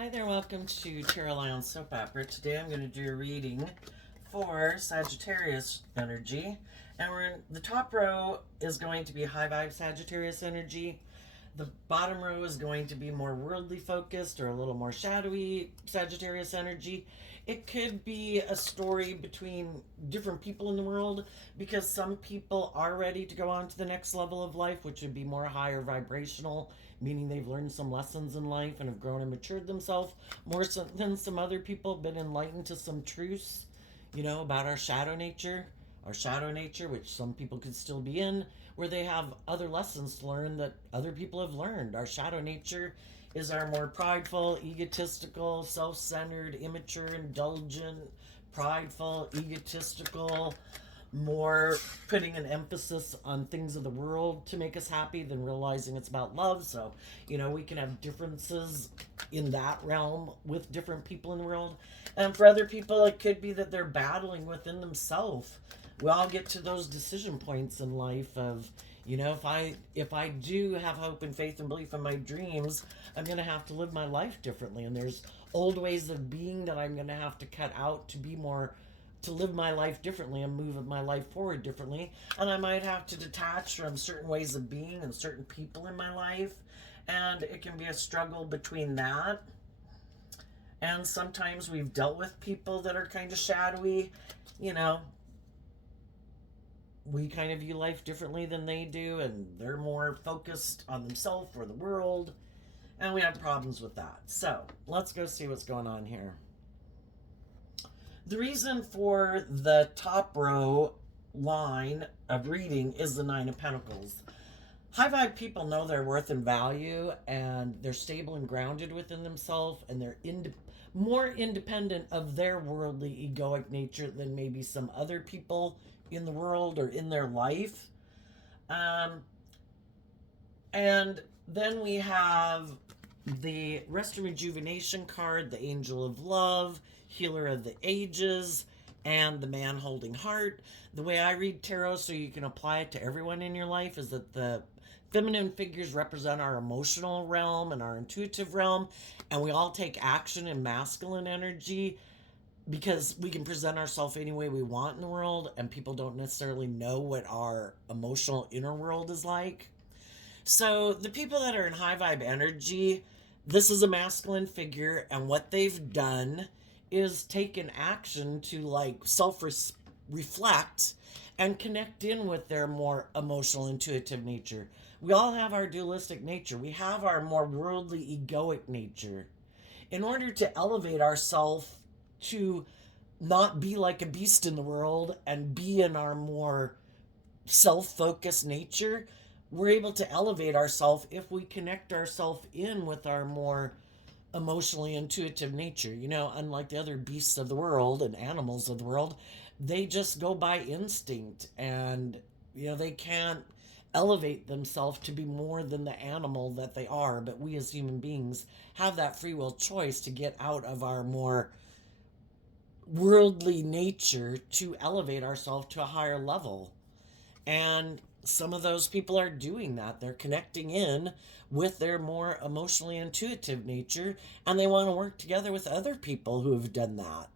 Hi there, welcome to Tarot Lion Soap Opera. Today I'm going to do a reading for Sagittarius energy. And the top row is going to be high vibe Sagittarius energy. The bottom row is going to be more worldly focused or a little more shadowy Sagittarius energy. It could be a story between different people in the world because some people are ready to go on to the next level of life, which would be more higher vibrational, meaning they've learned some lessons in life and have grown and matured themselves more so than some other people have been enlightened to some truths, about our shadow nature. Our shadow nature, which some people could still be in, where they have other lessons to learn that other people have learned. Our shadow nature is our more prideful, egotistical, self centered, immature, indulgent, prideful, egotistical, more putting an emphasis on things of the world to make us happy than realizing it's about love. So, we can have differences in that realm with different people in the world. And for other people, it could be that they're battling within themselves. We all get to those decision points in life of, if I do have hope and faith and belief in my dreams, I'm going to have to live my life differently. And there's old ways of being that I'm going to have to cut out to be more, to live my life differently and move my life forward differently. And I might have to detach from certain ways of being and certain people in my life. And it can be a struggle between that. And sometimes we've dealt with people that are kind of shadowy, we kind of view life differently than they do, and they're more focused on themselves or the world, and we have problems with that. So let's go see what's going on here. The reason for the top row line of reading is the Nine of Pentacles. High vibe people know their worth and value, and they're stable and grounded within themselves, and they're more independent of their worldly egoic nature than maybe some other people in the world or in their life. And then we have the Rest and Rejuvenation card, the Angel of Love, Healer of the Ages, and the Man Holding Heart. The way I read tarot, so you can apply it to everyone in your life, is that the feminine figures represent our emotional realm and our intuitive realm, and we all take action in masculine energy because we can present ourselves any way we want in the world, and people don't necessarily know what our emotional inner world is like. So the people that are in high vibe energy, this is a masculine figure, and what they've done is taken action to self reflect and connect in with their more emotional, intuitive nature. We all have our dualistic nature. We have our more worldly, egoic nature. In order to elevate ourselves to not be like a beast in the world and be in our more self-focused nature, we're able to elevate ourselves if we connect ourselves in with our more emotionally intuitive nature. Unlike the other beasts of the world and animals of the world, they just go by instinct, and they can't elevate themselves to be more than the animal that they are. But we as human beings have that free will choice to get out of our more worldly nature to elevate ourselves to a higher level. And some of those people are doing that. They're connecting in with their more emotionally intuitive nature, and they want to work together with other people who have done that.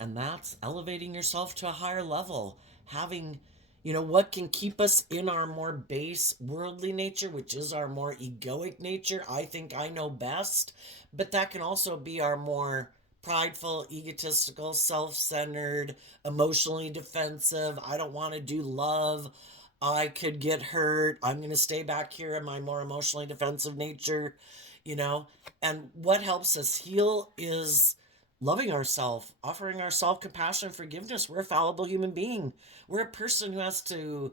And that's elevating yourself to a higher level. Having, what can keep us in our more base worldly nature, which is our more egoic nature. I think I know best, but that can also be our more prideful, egotistical, self-centered, emotionally defensive. I don't want to do love. I could get hurt. I'm going to stay back here in my more emotionally defensive nature, And what helps us heal is loving ourselves, offering ourselves compassion and forgiveness. We're a fallible human being. We're a person who has to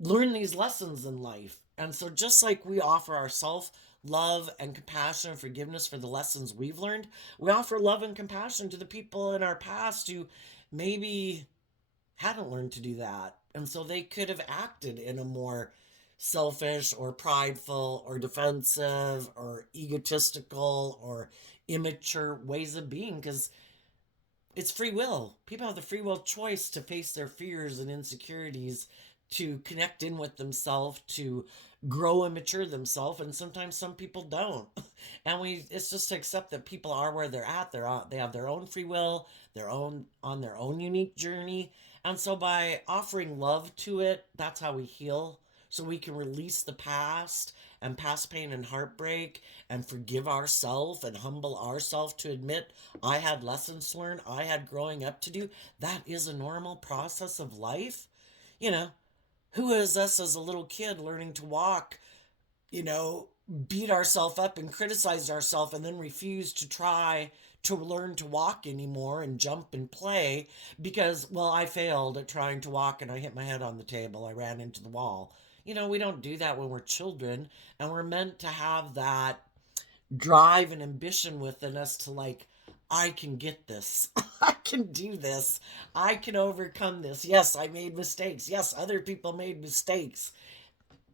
learn these lessons in life. And so just like we offer ourselves love and compassion and forgiveness for the lessons we've learned, we offer love and compassion to the people in our past who maybe hadn't learned to do that. And so they could have acted in a more selfish or prideful or defensive or egotistical or immature ways of being, because it's free will. People have the free will choice to face their fears and insecurities to connect in with themselves, to grow and mature themselves, and sometimes some people don't. And it's just to accept that people are where they're at. They have their own free will, their own unique journey. And so by offering love to it, that's how we heal. So we can release the past and past pain and heartbreak and forgive ourselves and humble ourselves to admit I had lessons to learn, I had growing up to do. That is a normal process of life. You know, who is us as a little kid learning to walk, you know, beat ourselves up and criticize ourselves and then refuse to try to learn to walk anymore and jump and play because, well, I failed at trying to walk and I hit my head on the table. I ran into the wall. You know, we don't do that when we're children, and we're meant to have that drive and ambition within us to, like, I can get this. I can do this. I can overcome this. Yes, I made mistakes. Yes, other people made mistakes.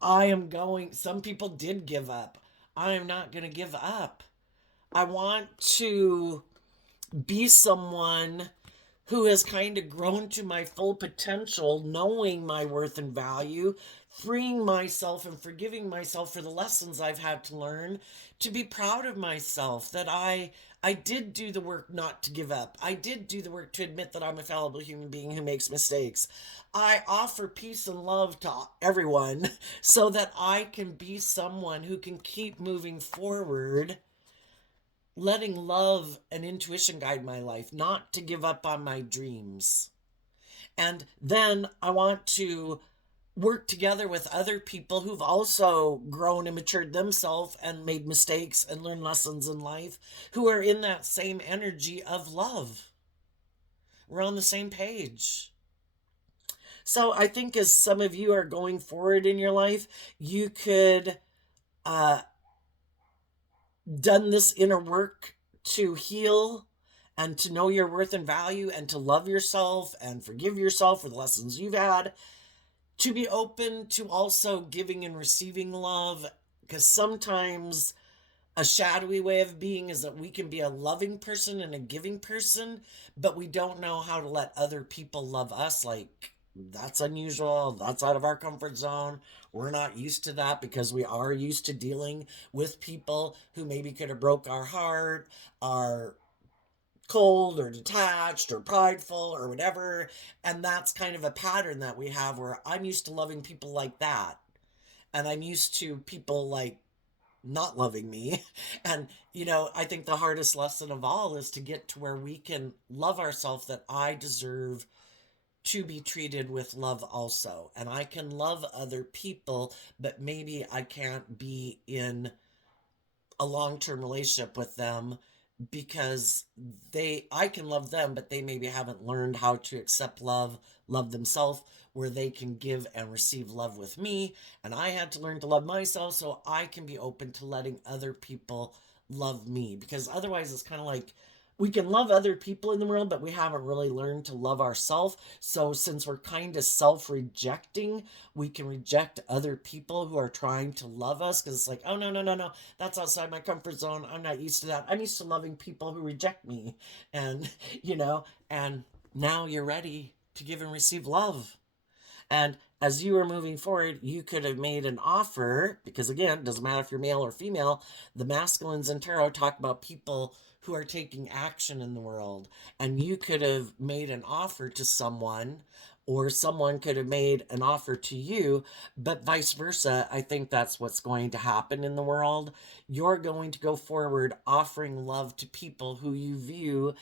Some people did give up. I am not going to give up. I want to be someone who has kind of grown to my full potential, knowing my worth and value, freeing myself and forgiving myself for the lessons I've had to learn, to be proud of myself that I did do the work not to give up. I did do the work to admit that I'm a fallible human being who makes mistakes. I offer peace and love to everyone so that I can be someone who can keep moving forward, letting love and intuition guide my life, not to give up on my dreams. And then I want to work together with other people who've also grown and matured themselves and made mistakes and learned lessons in life, who are in that same energy of love. We're on the same page. So I think as some of you are going forward in your life, you could uh, done this inner work to heal and to know your worth and value and to love yourself and forgive yourself for the lessons you've had, to be open to also giving and receiving love, because sometimes a shadowy way of being is that we can be a loving person and a giving person, but we don't know how to let other people love us. Like, that's unusual. That's out of our comfort zone. We're not used to that because we are used to dealing with people who maybe could have broke our heart, are cold or detached or prideful or whatever. And that's kind of a pattern that we have where I'm used to loving people like that. And I'm used to people like not loving me. And, I think the hardest lesson of all is to get to where we can love ourselves, that I deserve to be treated with love also. And I can love other people, but maybe I can't be in a long-term relationship with them because I can love them, but they maybe haven't learned how to accept love themselves, where they can give and receive love with me. And I had to learn to love myself so I can be open to letting other people love me, because otherwise it's kind of like we can love other people in the world, but we haven't really learned to love ourselves. So since we're kind of self-rejecting, we can reject other people who are trying to love us, because it's like, oh, no, no, no, no, that's outside my comfort zone. I'm not used to that. I'm used to loving people who reject me. And, and now you're ready to give and receive love. And as you are moving forward, you could have made an offer, because again, it doesn't matter if you're male or female. The masculines in tarot talk about people who are taking action in the world. And you could have made an offer to someone, or someone could have made an offer to you, but vice versa. I think that's what's going to happen in the world. You're going to go forward offering love to people who you view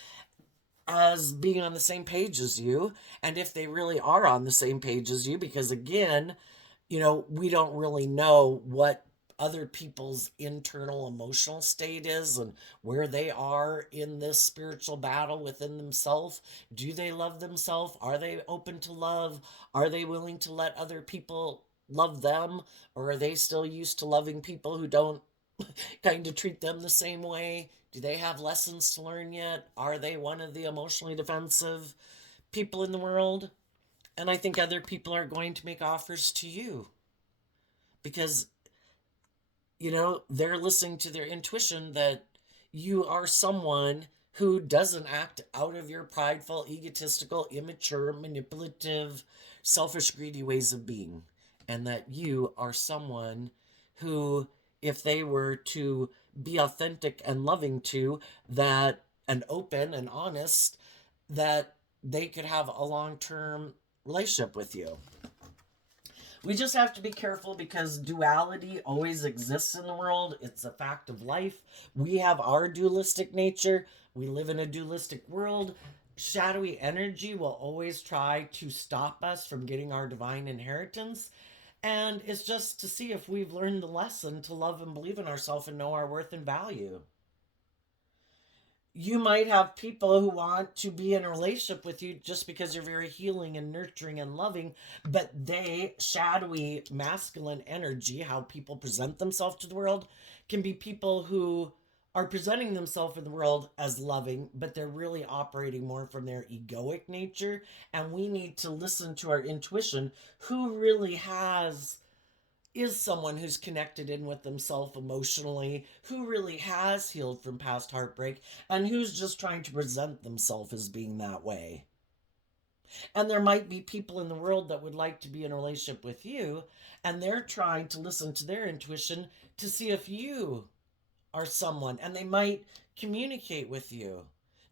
as being on the same page as you. And if they really are on the same page as you, because again, we don't really know what other people's internal emotional state is and where they are in this spiritual battle within themselves. Do they love themselves? Are they open to love? Are they willing to let other people love them? Or are they still used to loving people who don't kind of treat them the same way? Do they have lessons to learn yet? Are they one of the emotionally defensive people in the world? And I think other people are going to make offers to you because, they're listening to their intuition that you are someone who doesn't act out of your prideful, egotistical, immature, manipulative, selfish, greedy ways of being, and that you are someone who, if they were to be authentic and loving to that, and open and honest, that they could have a long-term relationship with you. We just have to be careful because duality always exists in the world. It's a fact of life. We have our dualistic nature. We live in a dualistic world. Shadowy energy will always try to stop us from getting our divine inheritance. And it's just to see if we've learned the lesson to love and believe in ourselves and know our worth and value. You might have people who want to be in a relationship with you just because you're very healing and nurturing and loving, but they, shadowy masculine energy, how people present themselves to the world, can be people who are presenting themselves in the world as loving, but they're really operating more from their egoic nature. And we need to listen to our intuition. Who really is someone who's connected in with themselves emotionally, who really has healed from past heartbreak, and who's just trying to present themselves as being that way. And there might be people in the world that would like to be in a relationship with you, and they're trying to listen to their intuition to see if you are someone, and they might communicate with you,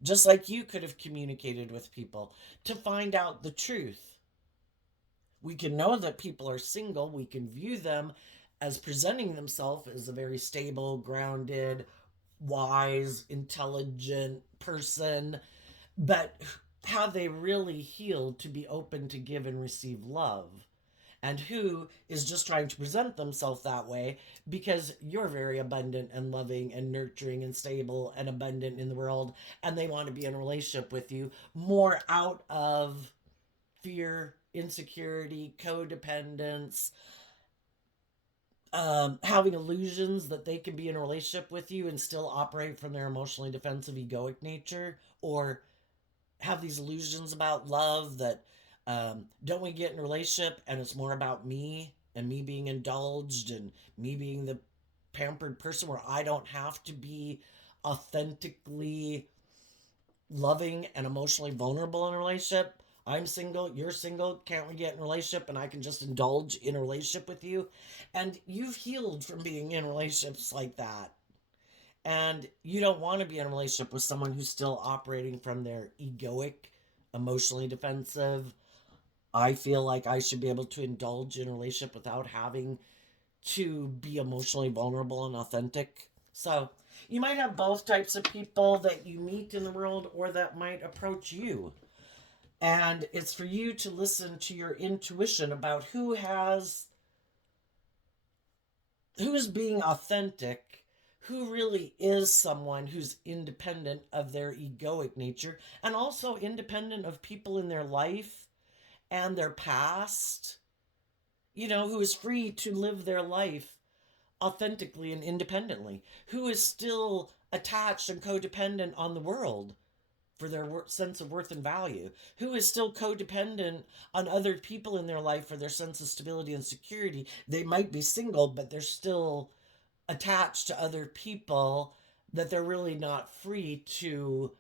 just like you could have communicated with people, to find out the truth. We can know that people are single. We can view them as presenting themselves as a very stable, grounded, wise, intelligent person. But have they really healed to be open to give and receive love? And who is just trying to present themselves that way because you're very abundant and loving and nurturing and stable and abundant in the world, and they want to be in a relationship with you more out of fear, insecurity, codependence, having illusions that they can be in a relationship with you and still operate from their emotionally defensive, egoic nature, or have these illusions about love that don't we get in a relationship and it's more about me and me being indulged and me being the pampered person where I don't have to be authentically loving and emotionally vulnerable in a relationship. I'm single, you're single, can't we get in a relationship and I can just indulge in a relationship with you? And you've healed from being in relationships like that. And you don't want to be in a relationship with someone who's still operating from their egoic, emotionally defensive. I feel like I should be able to indulge in a relationship without having to be emotionally vulnerable and authentic. So you might have both types of people that you meet in the world or that might approach you. And it's for you to listen to your intuition about who's being authentic, who really is someone who's independent of their egoic nature and also independent of people in their life and their past, who is free to live their life authentically and independently, who is still attached and codependent on the world for their sense of worth and value, who is still codependent on other people in their life for their sense of stability and security. They might be single, but they're still attached to other people that they're really not free to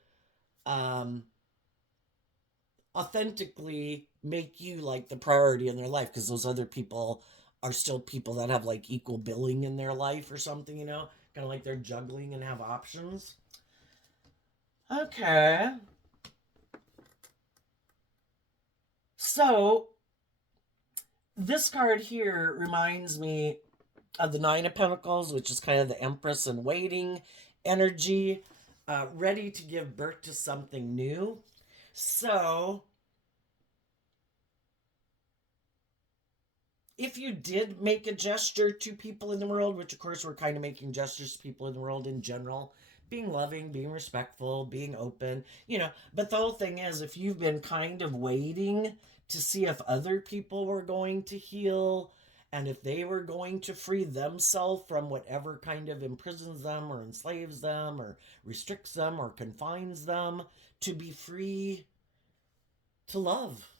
authentically make you like the priority in their life because those other people are still people that have like equal billing in their life or something, kind of like they're juggling and have options. Okay. So this card here reminds me of the Nine of Pentacles, which is kind of the Empress in waiting energy, ready to give birth to something new. So if you did make a gesture to people in the world, which of course we're kind of making gestures to people in the world in general, being loving, being respectful, being open, but the whole thing is, if you've been kind of waiting to see if other people were going to heal and if they were going to free themselves from whatever kind of imprisons them or enslaves them or restricts them or confines them, to be free to love.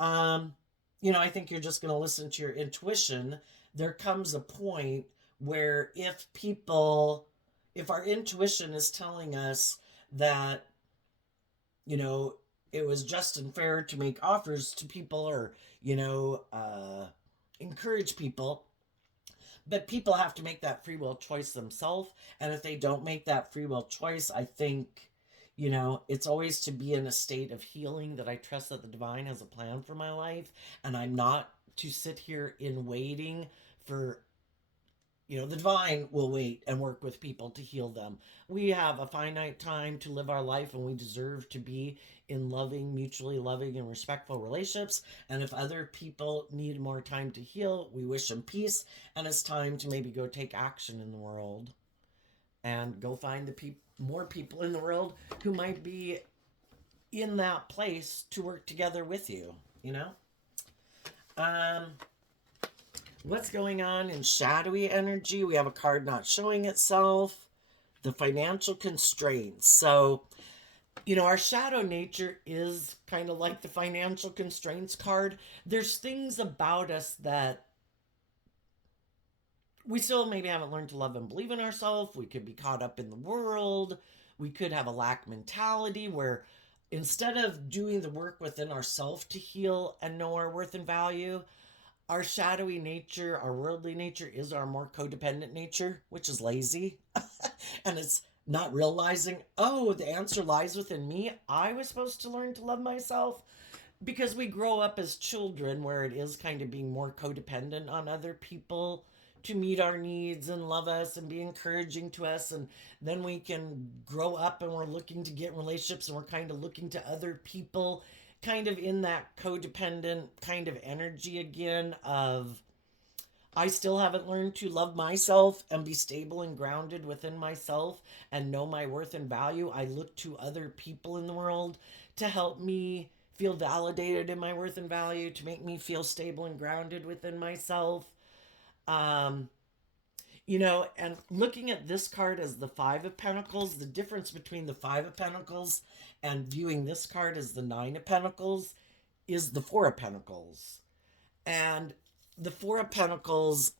I think you're just going to listen to your intuition. There comes a point where if our intuition is telling us that, it was just and fair to make offers to people or, you know, encourage people. But people have to make that free will choice themselves. And if they don't make that free will choice, I think, you know, it's always to be in a state of healing, that I trust that the divine has a plan for my life. And I'm not to sit here in waiting for, you know, the divine will wait and work with people to heal them. We have a finite time to live our life, and we deserve to be in loving, mutually loving, and respectful relationships. And if other people need more time to heal, we wish them peace. And it's time to maybe go take action in the world and go find more people in the world who might be in that place to work together with you, you know? Um, What's going on in shadowy energy? We have a card not showing itself. The financial constraints. So, you know, our shadow nature is kind of like the financial constraints card. There's things about us that we still maybe haven't learned to love and believe in ourselves. We could be caught up in the world. We could have a lack mentality where instead of doing the work within ourselves to heal and know our worth and value, our shadowy nature, our worldly nature is our more codependent nature, which is lazy. And it's not realizing, oh, the answer lies within me. I was supposed to learn to love myself, because we grow up as children where it is kind of being more codependent on other people to meet our needs and love us and be encouraging to us. And then we can grow up and we're looking to get in relationships and we're kind of looking to other people kind of in that codependent kind of energy again of, I still haven't learned to love myself and be stable and grounded within myself and know my worth and value. I look to other people in the world to help me feel validated in my worth and value, to make me feel stable and grounded within myself. Um, you know, and looking at this card as the Five of Pentacles, the difference between the Five of Pentacles and viewing this card as the Nine of Pentacles is the Four of Pentacles. And the Four of Pentacles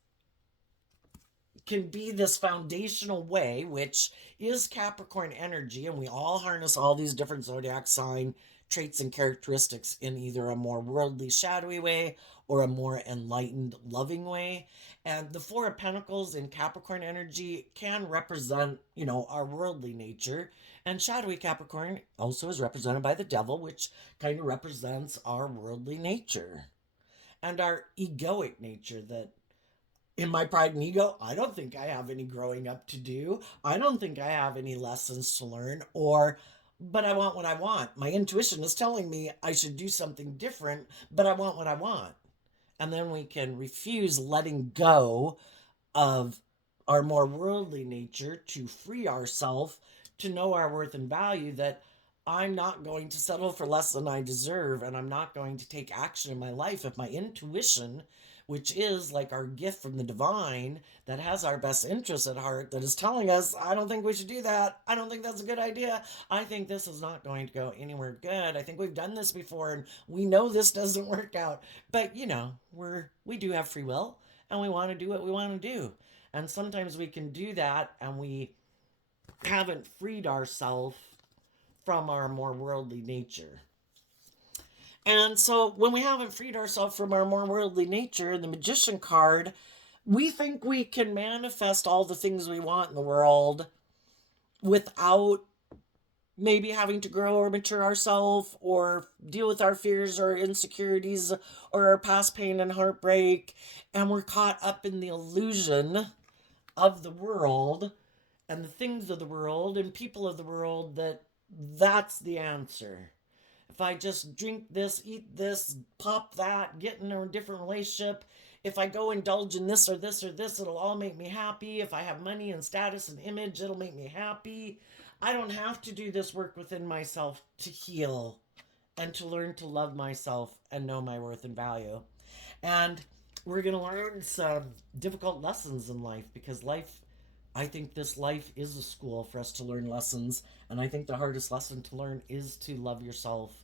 can be this foundational way, which is Capricorn energy, and we all harness all these different zodiac sign traits and characteristics in either a more worldly, shadowy way or a more enlightened, loving way. And the Four of Pentacles in Capricorn energy can represent, you know, our worldly nature. And shadowy Capricorn also is represented by the devil, which kind of represents our worldly nature and our egoic nature, that in my pride and ego, I don't think I have any growing up to do. I don't think I have any lessons to learn, or, but I want what I want. My intuition is telling me I should do something different, but I want what I want. And then we can refuse letting go of our more worldly nature to free ourselves to know our worth and value, that I'm not going to settle for less than I deserve, and I'm not going to take action in my life if my intuition, which is like our gift from the divine that has our best interests at heart, that is telling us, I don't think we should do that. I don't think that's a good idea. I think this is not going to go anywhere good. I think we've done this before and we know this doesn't work out. But you know, we do have free will and we want to do what we want to do. And sometimes we can do that and we haven't freed ourselves from our more worldly nature. And so when we haven't freed ourselves from our more worldly nature, the Magician card, we think we can manifest all the things we want in the world without maybe having to grow or mature ourselves or deal with our fears or insecurities or our past pain and heartbreak. And we're caught up in the illusion of the world and the things of the world and people of the world, that that's the answer. If I just drink this, eat this, pop that, get in a different relationship, if I go indulge in this or this or this, it'll all make me happy. If I have money and status and image, it'll make me happy. I don't have to do this work within myself to heal and to learn to love myself and know my worth and value. And we're going to learn some difficult lessons in life, because I think this life is a school for us to learn lessons. And I think the hardest lesson to learn is to love yourself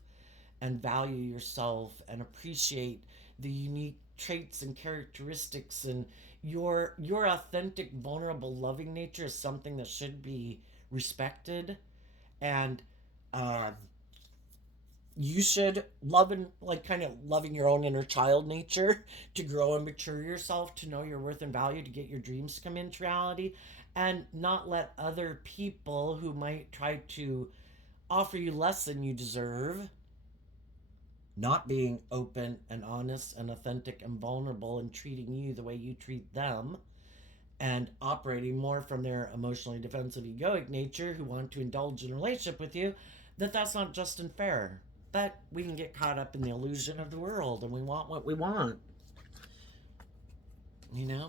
and value yourself and appreciate the unique traits and characteristics, and your authentic, vulnerable, loving nature is something that should be respected and uh, You should love and like kind of loving your own inner child nature to grow and mature yourself, to know your worth and value, to get your dreams to come into reality, and not let other people who might try to offer you less than you deserve, not being open and honest and authentic and vulnerable and treating you the way you treat them, and operating more from their emotionally defensive egoic nature who want to indulge in a relationship with you, that's not just and fair. But we can get caught up in the illusion of the world and we want what we want,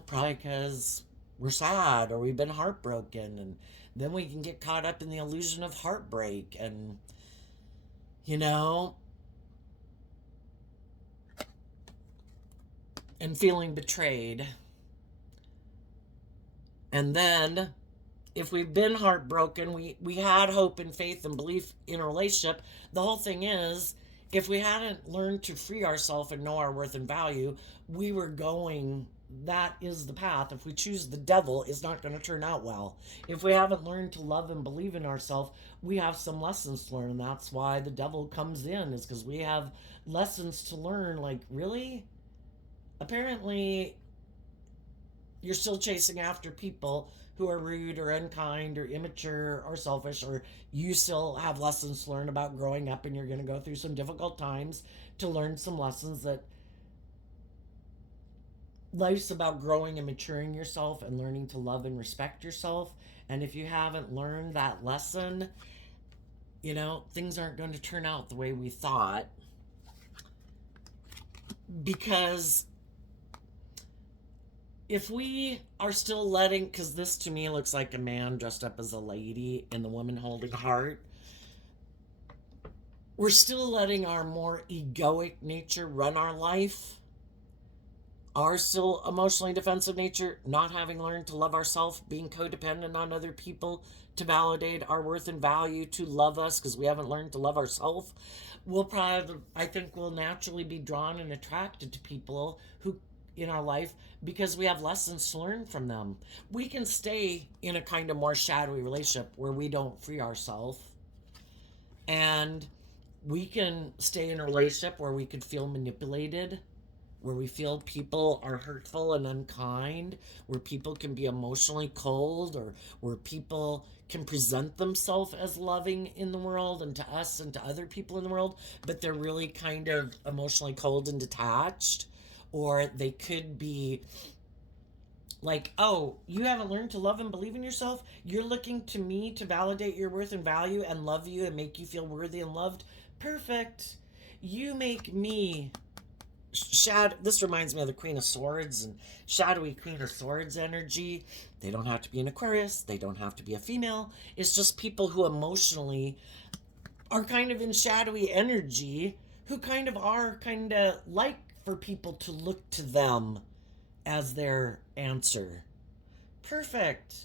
probably because we're sad or we've been heartbroken, and then we can get caught up in the illusion of heartbreak and you know and feeling betrayed. And then if we've been heartbroken, we had hope and faith and belief in a relationship. The whole thing is, if we hadn't learned to free ourselves and know our worth and value, we were going, that is the path. If we choose the devil, it's not going to turn out well. If we haven't learned to love and believe in ourselves, we have some lessons to learn. And that's why the devil comes in, is because we have lessons to learn. Like, really? Apparently, you're still chasing after people who are rude or unkind or immature or selfish, or you still have lessons to learn about growing up, and you're going to go through some difficult times to learn some lessons that life's about growing and maturing yourself and learning to love and respect yourself. And if you haven't learned that lesson, things aren't going to turn out the way we thought, because if we are still letting, because this to me looks like a man dressed up as a lady and the woman holding a heart, we're still letting our more egoic nature run our life, our still emotionally defensive nature, not having learned to love ourselves, being codependent on other people to validate our worth and value, to love us, because we haven't learned to love ourselves. I think we'll naturally be drawn and attracted to people who in our life, because we have lessons to learn from them. We can stay in a kind of more shadowy relationship where we don't free ourselves, and we can stay in a relationship where we could feel manipulated, where we feel people are hurtful and unkind, where people can be emotionally cold, or where people can present themselves as loving in the world and to us and to other people in the world, but they're really kind of emotionally cold and detached. Or they could be like, oh, you haven't learned to love and believe in yourself? You're looking to me to validate your worth and value and love you and make you feel worthy and loved? Perfect. You make me this reminds me of the Queen of Swords and shadowy Queen of Swords energy. They don't have to be an Aquarius. They don't have to be a female. It's just people who emotionally are kind of in shadowy energy, who kind of like for people to look to them as their answer. Perfect.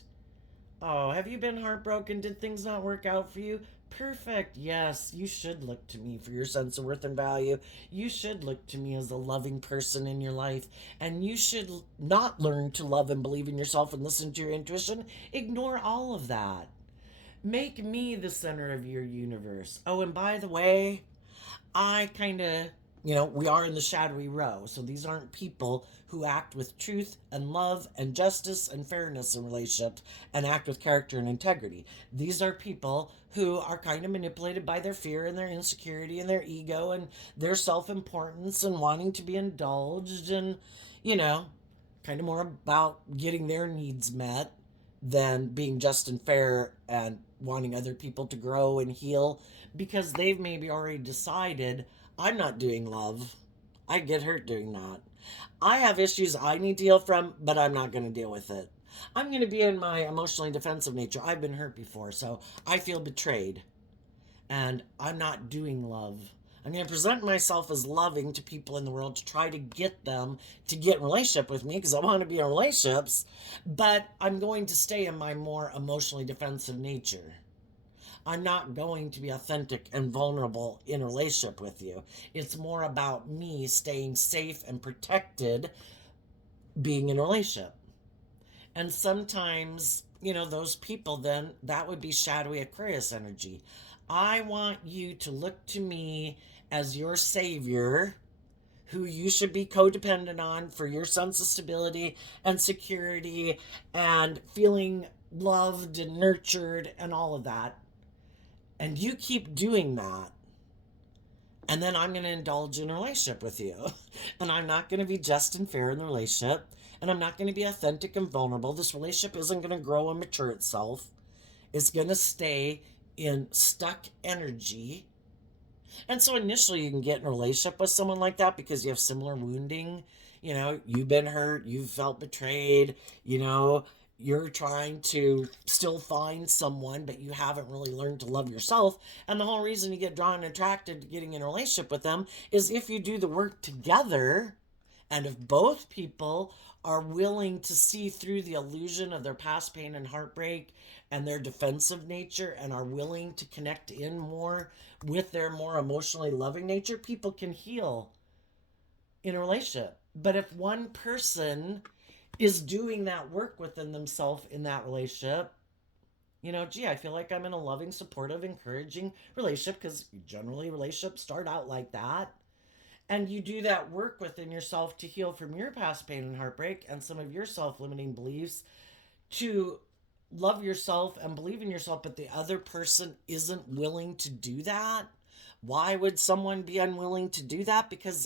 Oh, have you been heartbroken? Did things not work out for you? Perfect. Yes, you should look to me for your sense of worth and value. You should look to me as a loving person in your life. And you should not learn to love and believe in yourself and listen to your intuition. Ignore all of that. Make me the center of your universe. Oh, and by the way, I kind of, we are in the shadowy row. So these aren't people who act with truth and love and justice and fairness in relationships and act with character and integrity. These are people who are kind of manipulated by their fear and their insecurity and their ego and their self-importance and wanting to be indulged, and, kind of more about getting their needs met than being just and fair and wanting other people to grow and heal, because they've maybe already decided, I'm not doing love. I get hurt doing that. I have issues I need to heal from, but I'm not going to deal with it. I'm going to be in my emotionally defensive nature. I've been hurt before, so I feel betrayed. And I'm not doing love. I'm going to present myself as loving to people in the world to try to get them to get in a relationship with me, because I want to be in relationships, but I'm going to stay in my more emotionally defensive nature. I'm not going to be authentic and vulnerable in a relationship with you. It's more about me staying safe and protected being in a relationship. And sometimes, those people, then that would be shadowy Aquarius energy. I want you to look to me as your savior, who you should be codependent on for your sense of stability and security and feeling loved and nurtured and all of that. And you keep doing that. And then I'm going to indulge in a relationship with you. And I'm not going to be just and fair in the relationship. And I'm not going to be authentic and vulnerable. This relationship isn't going to grow and mature itself. It's going to stay in stuck energy. And so initially you can get in a relationship with someone like that because you have similar wounding. You know, you've been hurt, you've felt betrayed, you know, you're trying to still find someone, but you haven't really learned to love yourself. And the whole reason you get drawn and attracted to getting in a relationship with them is if you do the work together, and if both people are willing to see through the illusion of their past pain and heartbreak and their defensive nature and are willing to connect in more with their more emotionally loving nature, people can heal in a relationship. But if one person is doing that work within themselves in that relationship, you know, gee, I feel like I'm in a loving, supportive, encouraging relationship, because generally relationships start out like that. And you do that work within yourself to heal from your past pain and heartbreak and some of your self limiting beliefs, to love yourself and believe in yourself, but the other person isn't willing to do that. Why would someone be unwilling to do that? Because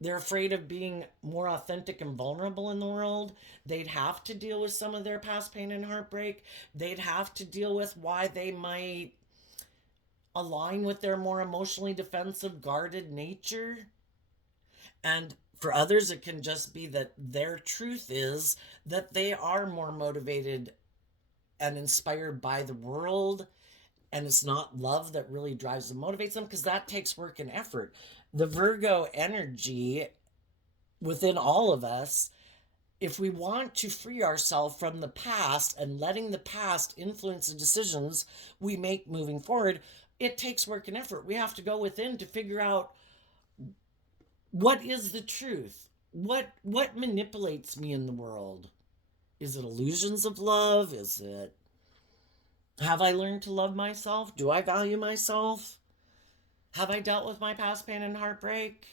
they're afraid of being more authentic and vulnerable in the world. They'd have to deal with some of their past pain and heartbreak. They'd have to deal with why they might align with their more emotionally defensive, guarded nature. And for others, it can just be that their truth is that they are more motivated and inspired by the world. And it's not love that really drives and motivates them, because that takes work and effort. The Virgo energy within all of us, if we want to free ourselves from the past and letting the past influence the decisions we make moving forward, it takes work and effort. We have to go within to figure out what is the truth. What manipulates me in the world? Is it illusions of love? Is it, have I learned to love myself? Do I value myself? Have I dealt with my past pain and heartbreak?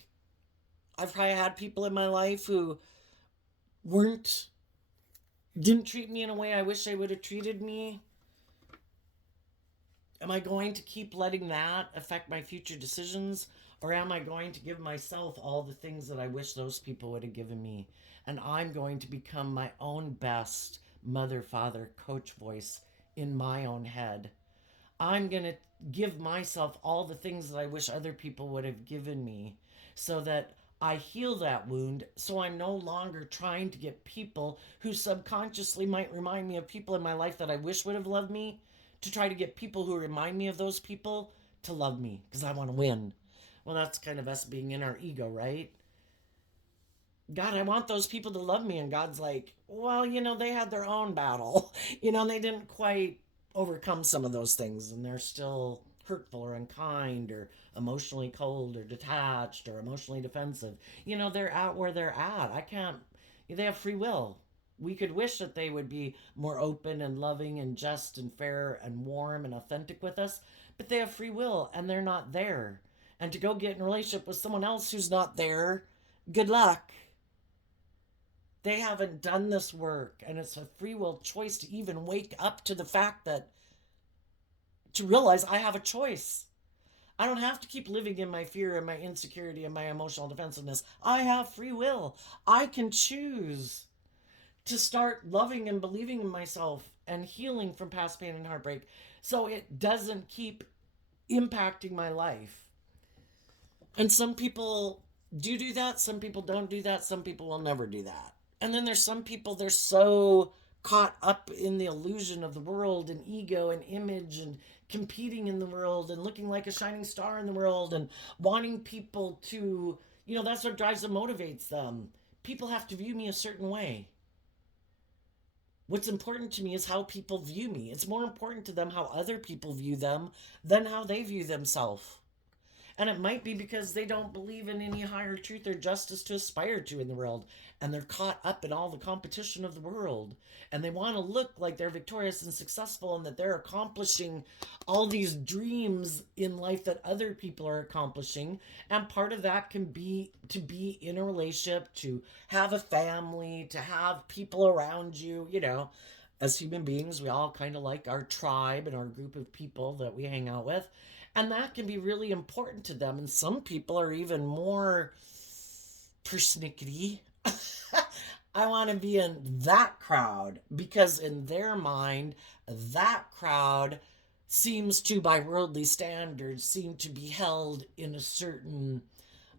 I've probably had people in my life who didn't treat me in a way I wish they would have treated me. Am I going to keep letting that affect my future decisions? Or am I going to give myself all the things that I wish those people would have given me? And I'm going to become my own best mother, father, coach voice in my own head. I'm going to give myself all the things that I wish other people would have given me, so that I heal that wound, so I'm no longer trying to get people who subconsciously might remind me of people in my life that I wish would have loved me, to try to get people who remind me of those people to love me because I want to win. Well, that's kind of us being in our ego, right? God, I want those people to love me. And God's like, well, you know, they had their own battle. You know, they didn't quite overcome some of those things, and they're still hurtful or unkind or emotionally cold or detached or emotionally defensive. You know, they're at where they're at. They have free will. We could wish that they would be more open and loving and just and fair and warm and authentic with us, but they have free will and they're not there. And to go get in a relationship with someone else who's not there, good luck. They haven't done this work, and it's a free will choice to even wake up to the fact that, to realize I have a choice. I don't have to keep living in my fear and my insecurity and my emotional defensiveness. I have free will. I can choose to start loving and believing in myself and healing from past pain and heartbreak, so it doesn't keep impacting my life. And some people do that. Some people don't do that. Some people will never do that. And then there's some people, they're so caught up in the illusion of the world and ego and image and competing in the world and looking like a shining star in the world and wanting people to, you know, that's what drives them, motivates them. People have to view me a certain way. What's important to me is how people view me. It's more important to them how other people view them than how they view themselves. And it might be because they don't believe in any higher truth or justice to aspire to in the world. And they're caught up in all the competition of the world. And they want to look like they're victorious and successful and that they're accomplishing all these dreams in life that other people are accomplishing. And part of that can be to be in a relationship, to have a family, to have people around you, you know. As human beings, we all kind of like our tribe and our group of people that we hang out with. And that can be really important to them. And some people are even more persnickety. I want to be in that crowd because, in their mind, that crowd seems to, by worldly standards, seem to be held in a certain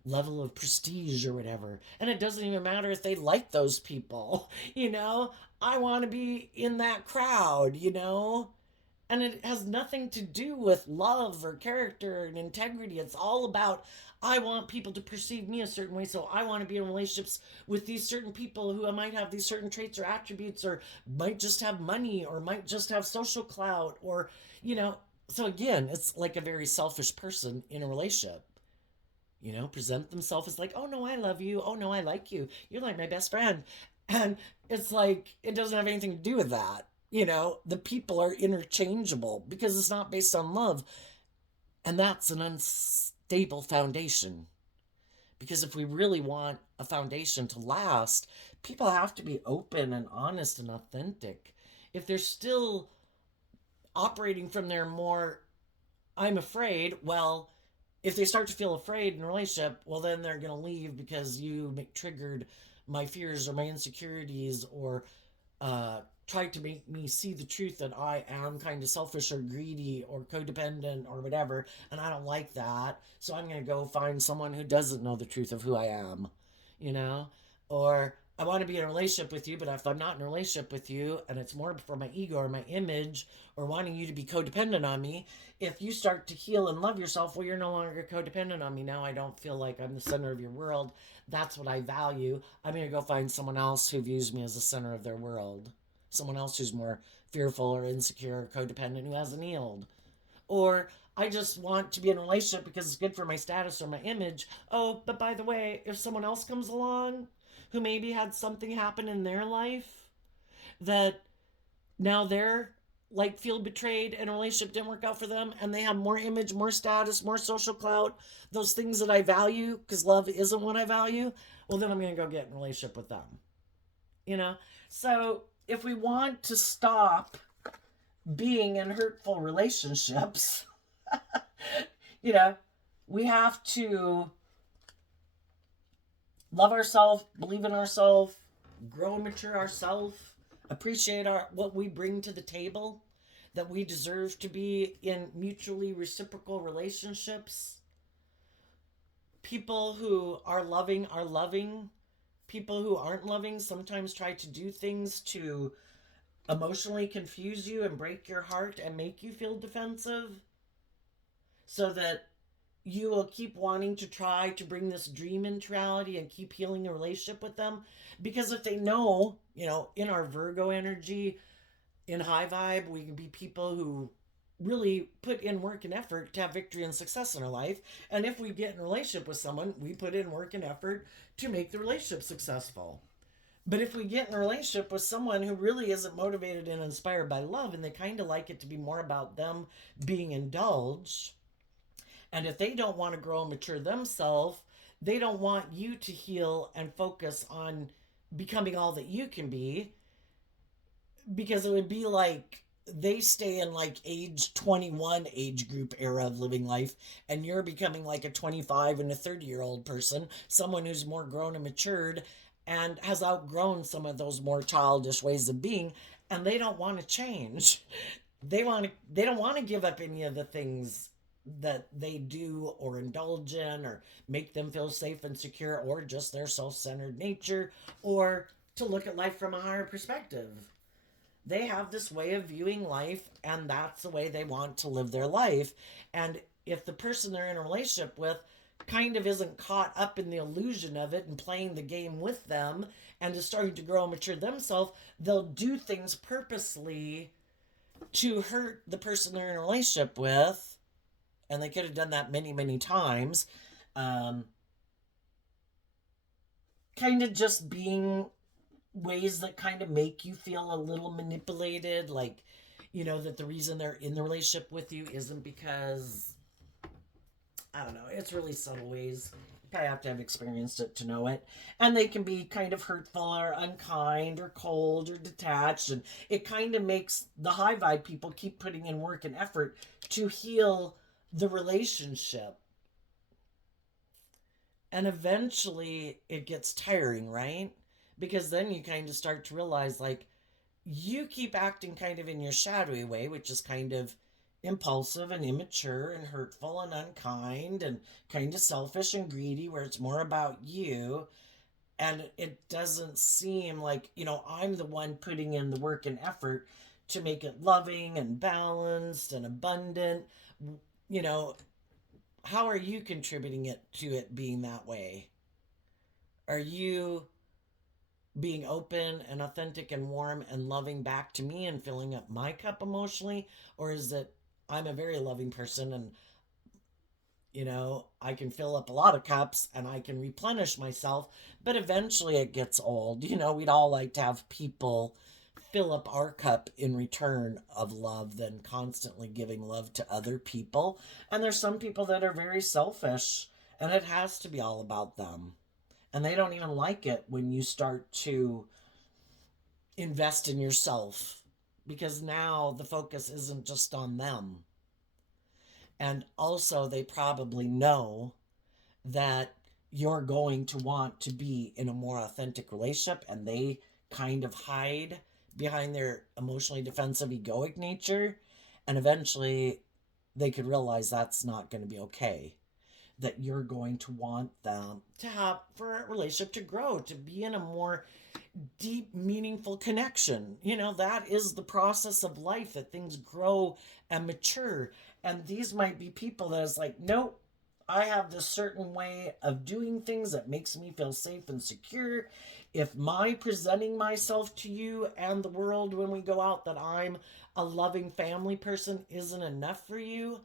level of prestige or whatever. And it doesn't even matter if they like those people, you know? I want to be in that crowd, you know? And it has nothing to do with love or character and integrity. It's all about, I want people to perceive me a certain way, so I want to be in relationships with these certain people who might have these certain traits or attributes, or might just have money, or might just have social clout, or, you know. So again, it's like a very selfish person in a relationship. You know, present themselves as like, oh no, I love you. Oh no, I like you. You're like my best friend. And it's like, it doesn't have anything to do with that. You know, the people are interchangeable because it's not based on love. And that's an unstable foundation. Because if we really want a foundation to last, people have to be open and honest and authentic. If they're still operating from their more, I'm afraid, well, if they start to feel afraid in a relationship, well, then they're going to leave because you triggered my fears or my insecurities, or tried to make me see the truth that I am kind of selfish or greedy or codependent or whatever, and I don't like that. So I'm going to go find someone who doesn't know the truth of who I am, you know? Or I want to be in a relationship with you, but if I'm not in a relationship with you and it's more for my ego or my image or wanting you to be codependent on me, if you start to heal and love yourself, well, you're no longer codependent on me. Now I don't feel like I'm the center of your world. That's what I value. I'm going to go find someone else who views me as the center of their world. Someone else who's more fearful or insecure or codependent, who hasn't healed. Or I just want to be in a relationship because it's good for my status or my image. Oh, but by the way, if someone else comes along who maybe had something happen in their life that now they're like feel betrayed and a relationship didn't work out for them, and they have more image, more status, more social clout, those things that I value because love isn't what I value, well, then I'm going to go get in a relationship with them. You know? So if we want to stop being in hurtful relationships, you know, we have to love ourselves, believe in ourselves, grow and mature ourselves, appreciate what we bring to the table, that we deserve to be in mutually reciprocal relationships. People who are loving are loving. People who aren't loving sometimes try to do things to emotionally confuse you and break your heart and make you feel defensive, so that you will keep wanting to try to bring this dream into reality and keep healing a relationship with them. Because if they know, you know, in our Virgo energy, in high vibe, we can be people who really put in work and effort to have victory and success in our life. And if we get in a relationship with someone, we put in work and effort to make the relationship successful. But if we get in a relationship with someone who really isn't motivated and inspired by love, and they kind of like it to be more about them being indulged, and if they don't want to grow and mature themselves, they don't want you to heal and focus on becoming all that you can be, because it would be like they stay in like age 21 age group era of living life, and you're becoming like a 25 and a 30-year-old person, someone who's more grown and matured and has outgrown some of those more childish ways of being, and they don't want to change. They don't want to give up any of the things that they do or indulge in or make them feel safe and secure, or just their self-centered nature, or to look at life from a higher perspective. They have this way of viewing life, and that's the way they want to live their life. And if the person they're in a relationship with kind of isn't caught up in the illusion of it and playing the game with them and is starting to grow and mature themselves, they'll do things purposely to hurt the person they're in a relationship with And they could have done that many, many times. Um, kind of just being ways that kind of make you feel a little manipulated, like, that the reason they're in the relationship with you isn't because, I don't know, it's really subtle ways. You probably have to have experienced it to know it. And they can be kind of hurtful or unkind or cold or detached. And it kind of makes the high vibe people keep putting in work and effort to heal the relationship. And eventually it gets tiring, right? Because then you kind of start to realize, like, you keep acting kind of in your shadowy way, which is kind of impulsive and immature and hurtful and unkind and kind of selfish and greedy, where it's more about you. And it doesn't seem like, I'm the one putting in the work and effort to make it loving and balanced and abundant. You know, how are you contributing to it being that way? Are you being open and authentic and warm and loving back to me and filling up my cup emotionally? Or is it, I'm a very loving person and, I can fill up a lot of cups and I can replenish myself, but eventually it gets old. We'd all like to have people fill up our cup in return of love than constantly giving love to other people. And there's some people that are very selfish and it has to be all about them. And they don't even like it when you start to invest in yourself, because now the focus isn't just on them. And also, they probably know that you're going to want to be in a more authentic relationship, and they kind of hide behind their emotionally defensive, egoic nature. And eventually, they could realize that's not going to be okay. That you're going to want them to have, for a relationship to grow, to be in a more deep, meaningful connection. That is the process of life, that things grow and mature. And these might be people that is like, nope, I have this certain way of doing things that makes me feel safe and secure. If my presenting myself to you and the world when we go out that I'm a loving family person isn't enough for you,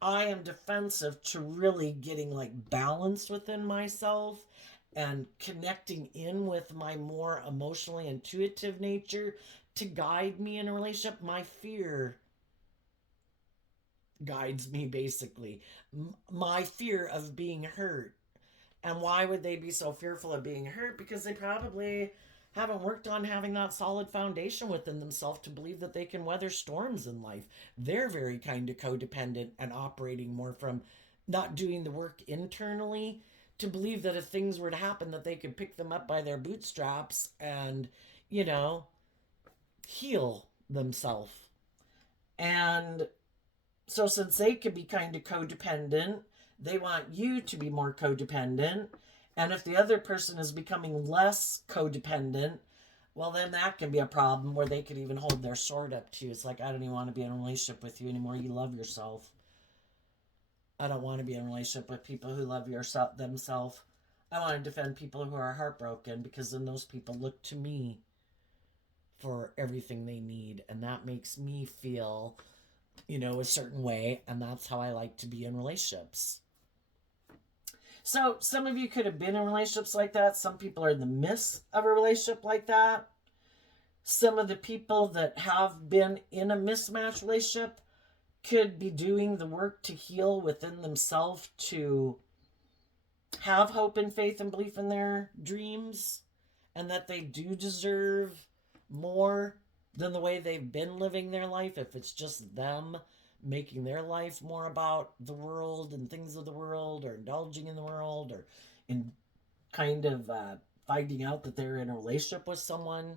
I am defensive to really getting like balanced within myself and connecting in with my more emotionally intuitive nature to guide me in a relationship. My fear guides me, basically. My fear of being hurt. And why would they be so fearful of being hurt? Because they probably haven't worked on having that solid foundation within themselves to believe that they can weather storms in life. They're very kind of codependent and operating more from not doing the work internally, to believe that if things were to happen that they could pick them up by their bootstraps and, you know, heal themselves. And so since they could be kind of codependent, they want you to be more codependent. And if the other person is becoming less codependent, well, then that can be a problem where they could even hold their sword up to you. It's like, I don't even want to be in a relationship with you anymore. You love yourself. I don't want to be in a relationship with people who love themselves. I want to defend people who are heartbroken, because then those people look to me for everything they need. And that makes me feel, a certain way. And that's how I like to be in relationships. So some of you could have been in relationships like that. Some people are in the midst of a relationship like that. Some of the people that have been in a mismatched relationship could be doing the work to heal within themselves, to have hope and faith and belief in their dreams, and that they do deserve more than the way they've been living their life. If it's just them making their life more about the world and things of the world, or indulging in the world, or in kind of finding out that they're in a relationship with someone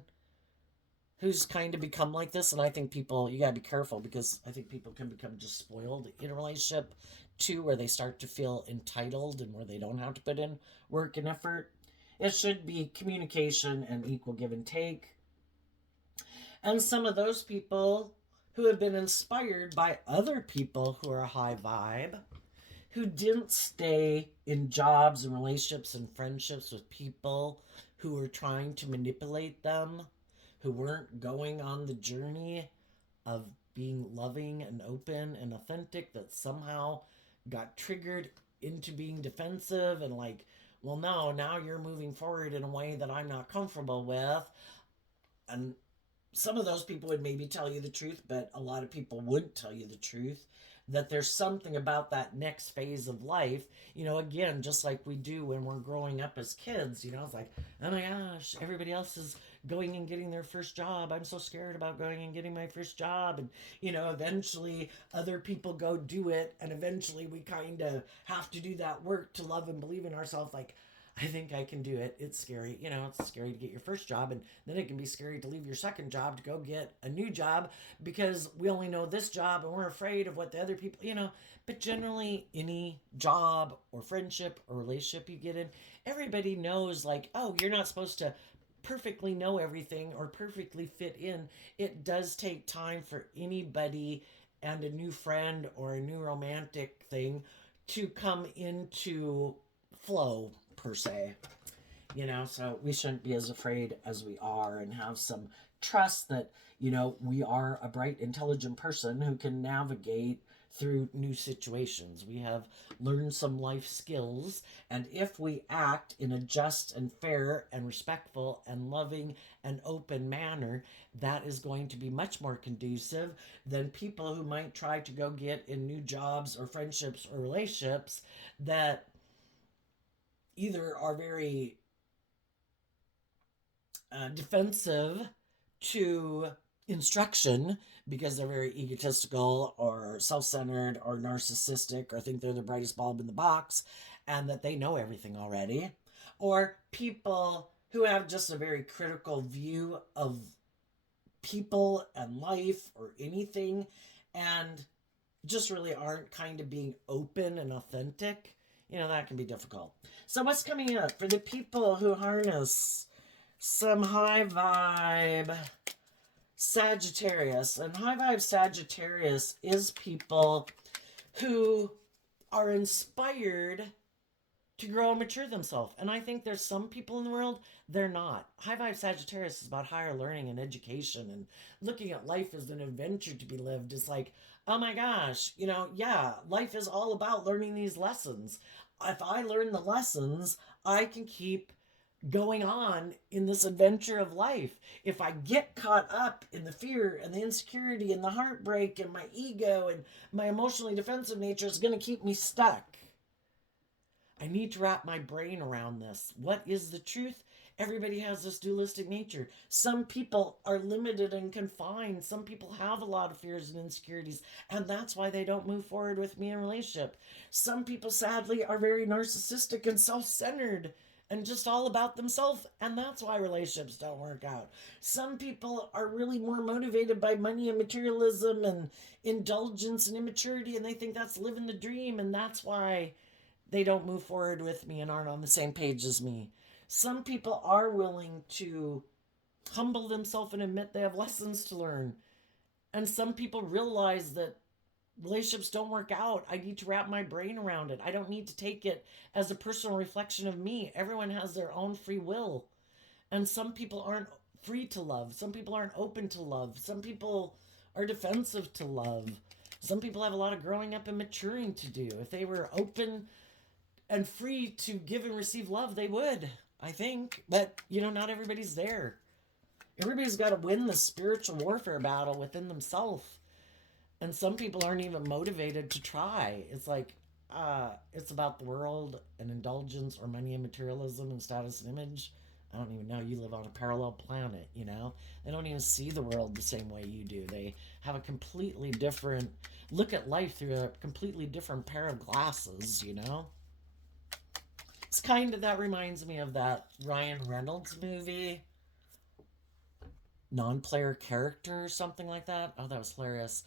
who's kind of become like this. And I think people, you gotta be careful, because I think people can become just spoiled in a relationship too, where they start to feel entitled and where they don't have to put in work and effort. It should be communication and equal give and take. And some of those people who have been inspired by other people who are high vibe, who didn't stay in jobs and relationships and friendships with people who were trying to manipulate them, who weren't going on the journey of being loving and open and authentic, that somehow got triggered into being defensive and like, well, no, now you're moving forward in a way that I'm not comfortable with. And some of those people would maybe tell you the truth, but a lot of people wouldn't tell you the truth. That there's something about that next phase of life, again, just like we do when we're growing up as kids, it's like, oh my gosh, everybody else is going and getting their first job. I'm so scared about going and getting my first job. And, eventually other people go do it. And eventually we kind of have to do that work to love and believe in ourselves. Like, I think I can do it. It's scary. It's scary to get your first job, and then it can be scary to leave your second job to go get a new job because we only know this job and we're afraid of what the other people. But generally, any job or friendship or relationship you get in, everybody knows, like, oh, you're not supposed to perfectly know everything or perfectly fit in. It does take time for anybody and a new friend or a new romantic thing to come into flow per se, so we shouldn't be as afraid as we are and have some trust that, we are a bright, intelligent person who can navigate through new situations. We have learned some life skills, and if we act in a just and fair and respectful and loving and open manner, that is going to be much more conducive than people who might try to go get in new jobs or friendships or relationships that either are very defensive to instruction because they're very egotistical or self-centered or narcissistic or think they're the brightest bulb in the box and that they know everything already, or people who have just a very critical view of people and life or anything and just really aren't kind of being open and authentic. That can be difficult. So what's coming up for the people who harness some high vibe Sagittarius? And high vibe Sagittarius is people who are inspired to grow and mature themselves. And I think there's some people in the world, they're not. High vibe Sagittarius is about higher learning and education and looking at life as an adventure to be lived. It's like, oh my gosh, yeah, life is all about learning these lessons. If I learn the lessons, I can keep going on in this adventure of life. If I get caught up in the fear and the insecurity and the heartbreak and my ego and my emotionally defensive nature, is going to keep me stuck. I need to wrap my brain around this. What is the truth? Everybody has this dualistic nature. Some people are limited and confined. Some people have a lot of fears and insecurities, and that's why they don't move forward with me in a relationship. Some people, sadly, are very narcissistic and self-centered and just all about themselves, and that's why relationships don't work out. Some people are really more motivated by money and materialism and indulgence and immaturity, and they think that's living the dream, and that's why they don't move forward with me and aren't on the same page as me. Some people are willing to humble themselves and admit they have lessons to learn. And some people realize that relationships don't work out. I need to wrap my brain around it. I don't need to take it as a personal reflection of me. Everyone has their own free will. And some people aren't free to love. Some people aren't open to love. Some people are defensive to love. Some people have a lot of growing up and maturing to do. If they were open and free to give and receive love, they would, I think. But, not everybody's there. Everybody's got to win the spiritual warfare battle within themselves. And some people aren't even motivated to try. It's like, it's about the world and indulgence or money and materialism and status and image. I don't even know. You live on a parallel planet, They don't even see the world the same way you do. They have a completely different look at life through a completely different pair of glasses, It's kind of, that reminds me of that Ryan Reynolds movie, Non-Player Character or something like that. Oh, that was hilarious.